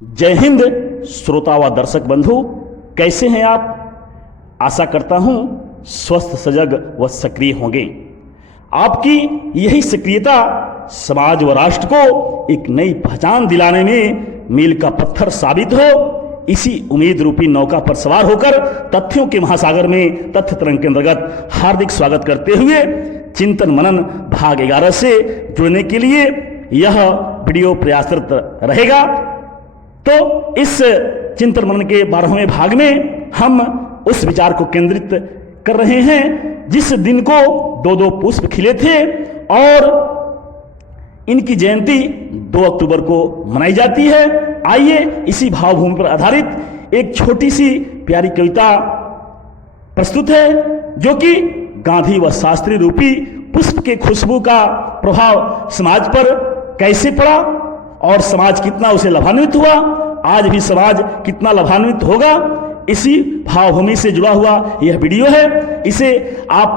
जय हिंद श्रोता व दर्शक बंधु, कैसे हैं आप। आशा करता हूं स्वस्थ सजग व सक्रिय होंगे। आपकी यही सक्रियता समाज व राष्ट्र को एक नई पहचान दिलाने में मील का पत्थर साबित हो। इसी उम्मीद रूपी नौका पर सवार होकर तथ्यों के महासागर में तथ्य तरंग के अंतर्गत हार्दिक स्वागत करते हुए चिंतन मनन भाग 11 से जुड़ने के लिए यह वीडियो प्रयासरत रहेगा। तो इस चिंतन मनन के 12वें भाग में हम उस विचार को केंद्रित कर रहे हैं जिस दिन को दो पुष्प खिले थे और इनकी जयंती 2 अक्टूबर को मनाई जाती है। आइए इसी भावभूमि पर आधारित एक छोटी सी प्यारी कविता प्रस्तुत है जो कि गांधी व शास्त्री रूपी पुष्प के खुशबू का प्रभाव समाज पर कैसे पड़ा और समाज कितना उसे लाभान्वित हुआ, आज भी समाज कितना लाभान्वित होगा, इसी भावभूमि से जुड़ा हुआ यह वीडियो है। इसे आप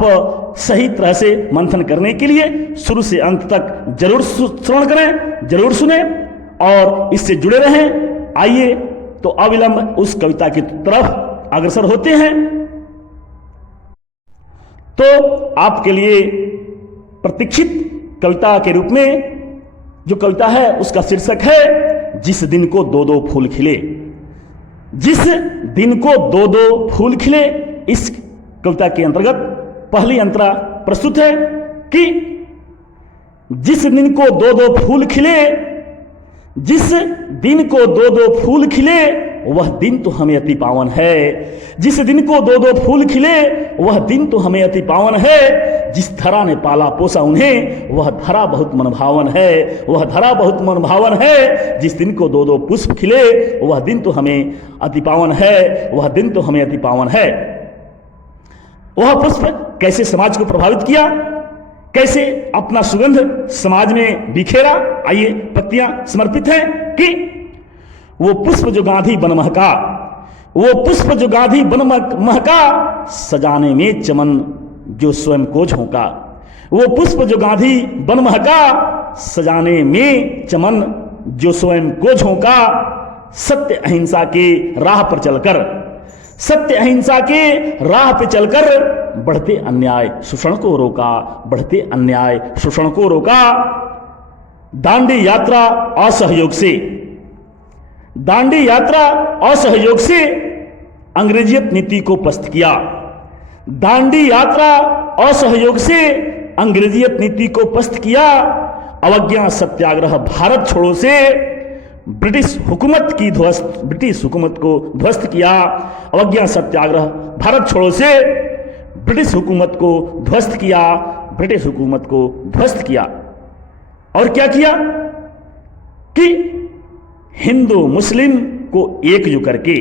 सही तरह से मंथन करने के लिए शुरू से अंत तक जरूर श्रवण करें, जरूर सुने और इससे जुड़े रहें। आइए तो अविलंब उस कविता की तरफ अग्रसर होते हैं। तो आपके लिए प्रतीक्षित कविता के रूप में जो कविता है उसका शीर्षक है जिस दिन को दो फूल खिले। जिस दिन को दो फूल खिले, इस कविता के अंतर्गत पहली अंतरा प्रस्तुत है कि जिस दिन को दो फूल खिले, जिस दिन को दो फूल खिले वह दिन तो हमें अति पावन है। जिस दिन को दो फूल खिले वह दिन तो हमें अति पावन है। जिस धरा ने पाला पोसा उन्हें वह धरा बहुत मनभावन है, वह धरा बहुत मनभावन है। जिस दिन को दो पुष्प खिले वह दिन तो हमें अति पावन है, वह दिन तो हमें अति पावन है। वह पुष्प कैसे समाज को प्रभावित किया, कैसे अपना सुगंध समाज में बिखेरा। आइए पत्तियां समर्पित हैं कि वो पुष्प जो गांधी बन महका, वो पुष्प जो गांधी बन महका, सजाने में चमन जो स्वयं को झोंका। वो पुष्प जो गांधी बन महका, सजाने में चमन जो स्वयं को झोंका। सत्य अहिंसा के राह पर चलकर, सत्य अहिंसा के राह पे चलकर बढ़ते अन्याय शोषण को रोका, बढ़ते अन्याय शोषण को रोका। दांडी यात्रा असहयोग से, दांडी यात्रा असहयोग से अंग्रेजियत नीति को पस्त किया। दांडी यात्रा असहयोग से अंग्रेजियत नीति को पस्त किया। अवज्ञा सत्याग्रह भारत छोड़ो से ब्रिटिश हुकूमत को ध्वस्त किया। अवज्ञा सत्याग्रह भारत छोड़ो से ब्रिटिश हुकूमत को ध्वस्त किया, ब्रिटिश हुकूमत को ध्वस्त किया। और क्या किया कि हिंदू मुस्लिम को एकजुट करके,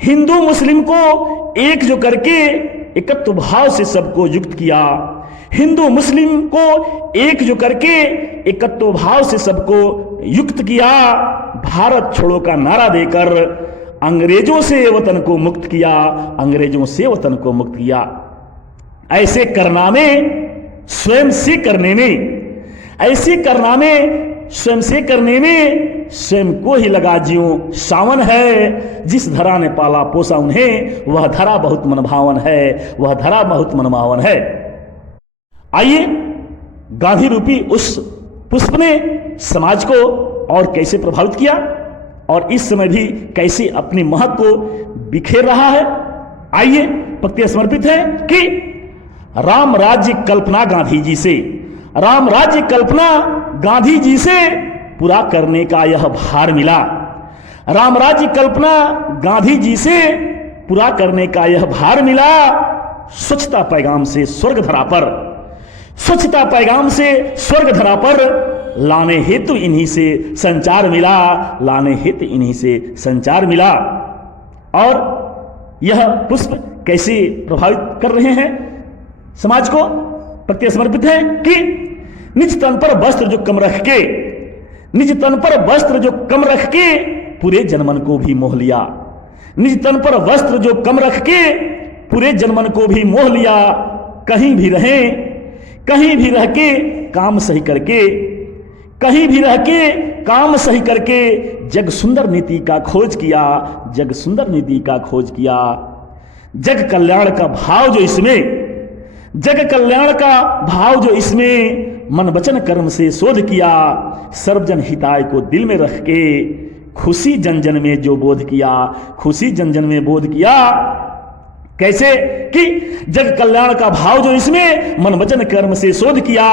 हिंदू मुस्लिम को एकजुट करके एकत्व भाव से सबको युक्त किया। हिंदू मुस्लिम को एकजुट करके एकत्व भाव से सबको युक्त किया। भारत छोड़ो का नारा देकर अंग्रेजों से वतन को मुक्त किया, अंग्रेजों से वतन को मुक्त किया। ऐसे कारनामे स्वयं से करने में, ऐसे कारनामे स्वयं से करने में स्वयं को ही लगा ज्यों सावन है। जिस धरा ने पाला पोसा उन्हें वह धरा बहुत मनभावन है, वह धरा बहुत मनभावन है। आइए गांधी रूपी उस पुष्प ने समाज को और कैसे प्रभावित किया और इस समय भी कैसे अपनी महक को बिखेर रहा है। आइए पंक्तियां समर्पित है कि राम राज्य कल्पना गांधी जी से, राम राज्य कल्पना गांधी जी से पूरा करने का यह भार मिला। राम राज्य कल्पना गांधी जी से पूरा करने का यह भार मिला। स्वच्छता पैगाम से स्वर्ग धरा पर, स्वच्छता पैगाम से स्वर्ग धरा पर लाने हेतु इन्हीं से संचार मिला, लाने हेतु इन्हीं से संचार मिला। और यह पुष्प कैसे प्रभावित कर रहे हैं समाज को, प्रत्यय समर्पित है कि निज तन पर वस्त्र जो कम रख के, निज तन पर वस्त्र जो कम रख के पूरे जनमन को भी मोह लिया। निज तन पर वस्त्र जो कम रख के पूरे जनमन को भी मोह लिया। कहीं भी रहें, कहीं भी रह के काम सही करके, कहीं भी रह के काम सही करके जग सुंदर नीति का खोज किया, जग सुंदर नीति का खोज किया। जग कल्याण का भाव जो इसमें, जग कल्याण का भाव जो इसमें मन वचन कर्म से शोध किया। सर्वजन हिताय को दिल में रख के खुशी जन जन में जो बोध किया, खुशी जन जन में बोध किया। कैसे कि जग कल्याण का भाव जो इसमें मन वचन कर्म से शोध किया,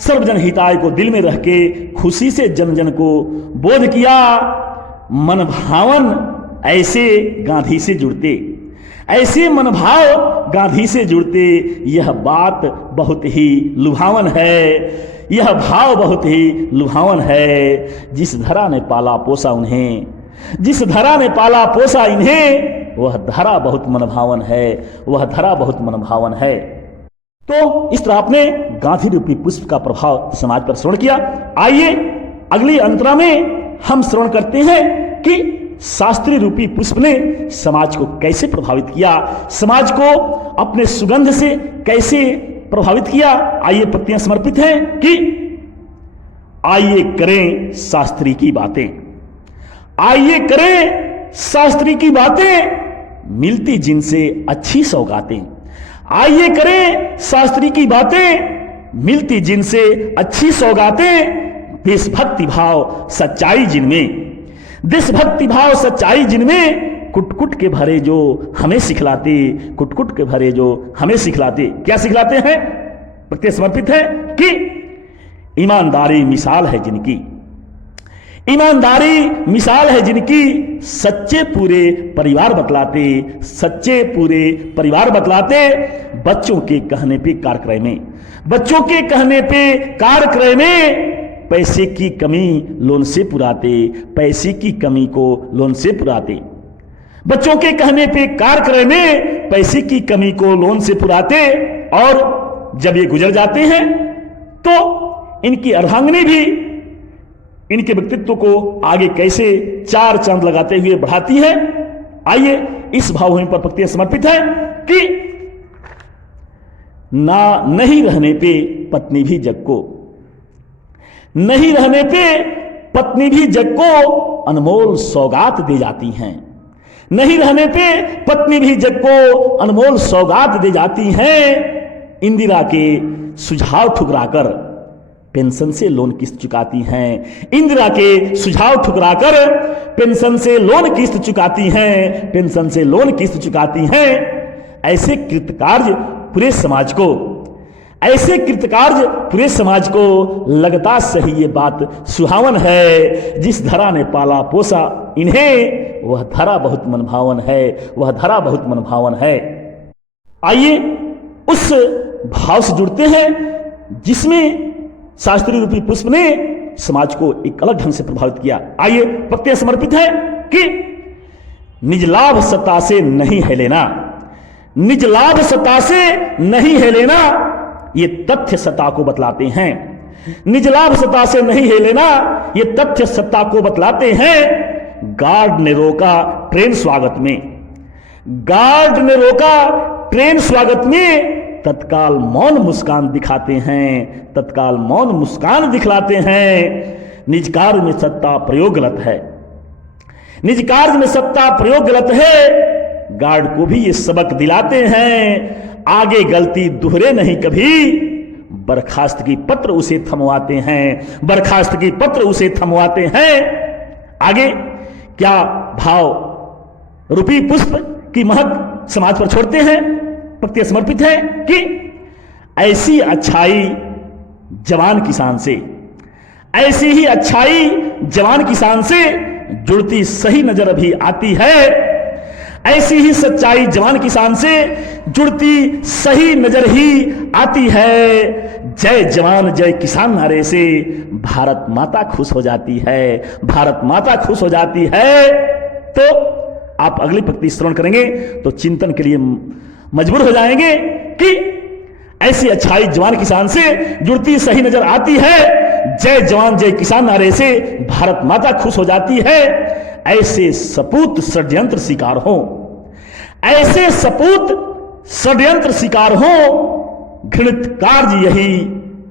सर्वजन हिताय को दिल में रख के खुशी से जन जन को बोध किया। मन भावन ऐसे गांधी से जुड़ते, ऐसे मन भाव गांधी से जुड़ते। यह बात बहुत ही लुभावन है, यह भाव बहुत ही लुभावन है। जिस धरा ने पाला पोसा उन्हें, जिस धरा ने पाला पोसा इन्हें, वह धरा बहुत मनभावन है, वह धरा बहुत मनभावन है। तो इस तरह आपने गांधी रूपी पुष्प का प्रभाव समाज पर श्रवण किया। आइए अगली अंतरा में हम श्रवण करते हैं कि शास्त्री रूपी पुष्प ने समाज को कैसे प्रभावित किया, समाज को अपने सुगंध से कैसे प्रभावित किया। आइए पंक्तियां समर्पित हैं कि आइए करें शास्त्री की बातें, आइए करें शास्त्री की बातें, मिलती जिनसे अच्छी सौगातें। आइए करें शास्त्री की बातें, मिलती जिनसे अच्छी सौगातें। देशभक्ति भाव सच्चाई जिनमें, देशभक्ति भाव सच्चाई जिनमें, कुट कुट के भरे जो हमें सिखलाते, कुट कुट के भरे जो हमें सिखलाते। क्या सिखलाते हैं? पंक्ति समर्पित है कि ईमानदारी मिसाल है जिनकी, ईमानदारी मिसाल है जिनकी, सच्चे पूरे परिवार बतलाते, सच्चे पूरे परिवार बतलाते। बच्चों के कहने पे कारक्रय में, बच्चों के कहने पे कारक्रय में, पैसे की कमी लोन से पुराते, पैसे की कमी को लोन से पुराते। बच्चों के कहने पे कारक्रय में, पैसे की कमी को लोन से पुराते। और जब ये गुजर जाते हैं तो इनकी अर्धांगिनी भी इनके व्यक्तित्व को आगे कैसे चार चांद लगाते हुए बढ़ाती है। आइए इस भावभूमि पर पंक्तियां समर्पित है कि ना नहीं रहने पे पत्नी भी जग को, नहीं रहने पे पत्नी भी जग को अनमोल सौगात दे जाती हैं, नहीं रहने पे पत्नी भी जग को अनमोल सौगात दे जाती हैं। इंदिरा के सुझाव ठुकराकर पेंशन से लोन किस्त चुकाती हैं, इंदिरा के सुझाव ठुकराकर पेंशन से लोन किस्त चुकाती हैं, पेंशन से लोन किस्त चुकाती हैं। ऐसे कृतकार्य पूरे समाज को, ऐसे कृतकार्य पूरे समाज को लगता सही ये बात सुहावन है। जिस धरा ने पाला पोसा इन्हें, वह धरा बहुत मनभावन है, वह धरा बहुत मनभावन है। आइए उस भाव से जुड़ते हैं जिसमें शास्त्री रूपी पुष्प ने समाज को एक अलग ढंग से प्रभावित किया। आइए पंक्तियां समर्पित है कि निज लाभ सत्ता से नहीं है लेना, निज लाभ सत्ता से नहीं है लेना, ये तथ्य सत्ता को बतलाते हैं। निज लाभ सत्ता से नहीं है लेना, ये तथ्य सत्ता को बतलाते हैं। गार्ड ने रोका ट्रेन स्वागत में, गार्ड ने रोका ट्रेन स्वागत में, तत्काल मौन मुस्कान दिखाते हैं, तत्काल मौन मुस्कान दिखलाते हैं। निज कार्य में सत्ता प्रयोग गलत है, निज कार्य में सत्ता प्रयोग गलत है। गार्ड को भी ये सबक दिलाते हैं, आगे गलती दोहरे नहीं कभी। बर्खास्तगी पत्र उसे थमवाते हैं, बर्खास्तगी पत्र उसे थमवाते हैं। आगे क्या भाव रूपी पुष्प की महक समाज पर छोड़ते हैं। पंक्तियां समर्पित है कि ऐसी अच्छाई जवान किसान से, ऐसी ही अच्छाई जवान किसान से जुड़ती सही नजर अभी आती है। ऐसी ही सच्चाई जवान किसान से जुड़ती सही नजर ही आती है। जय जवान जय किसान नारे से भारत माता खुश हो जाती है, भारत माता खुश हो जाती है। तो आप अगली पंक्ति श्रवण करेंगे तो चिंतन के लिए मजबूर हो जाएंगे कि ऐसी अच्छाई जवान किसान से जुड़ती सही नजर आती है। जय जवान जय किसान नारे से भारत माता खुश हो जाती है। ऐसे सपूत षड्यंत्र शिकार हो, ऐसे सपूत षड्यंत्र शिकार हो, घृणित कार्य यही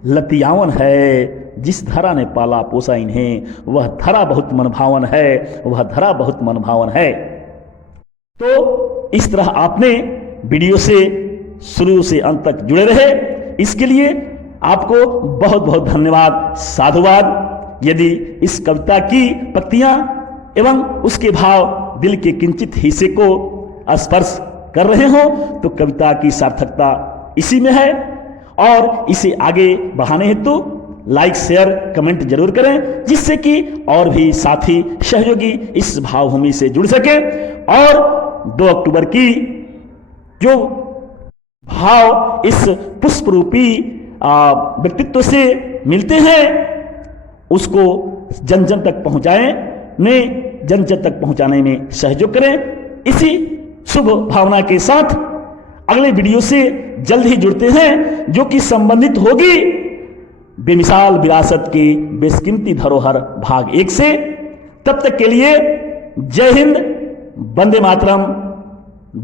लतियावन है। जिस धरा ने पाला पोसा इन्हें, वह धरा बहुत मनभावन है, वह धरा बहुत मनभावन है। तो इस तरह आपने वीडियो से शुरू से अंत तक जुड़े रहे, इसके लिए आपको बहुत बहुत धन्यवाद, साधुवाद। यदि इस कविता की पंक्तियां एवं उसके भाव दिल के किंचित हिस्से को स्पर्श कर रहे हो तो कविता की सार्थकता इसी में है। और इसे आगे बढ़ाने हेतु लाइक, शेयर, कमेंट जरूर करें, जिससे कि और भी साथी सहयोगी इस भावभूमि से जुड़ सके और 2 अक्टूबर की जो भाव इस पुष्प रूपी व्यक्तित्व से मिलते हैं उसको जन जन तक पहुंचाने में सहयोग करें। इसी शुभ भावना के साथ अगले वीडियो से जल्द ही जुड़ते हैं, जो कि संबंधित होगी बेमिसाल विरासत की बेशकीमती धरोहर भाग 1 से। तब तक के लिए जय हिंद, वंदे मातरम,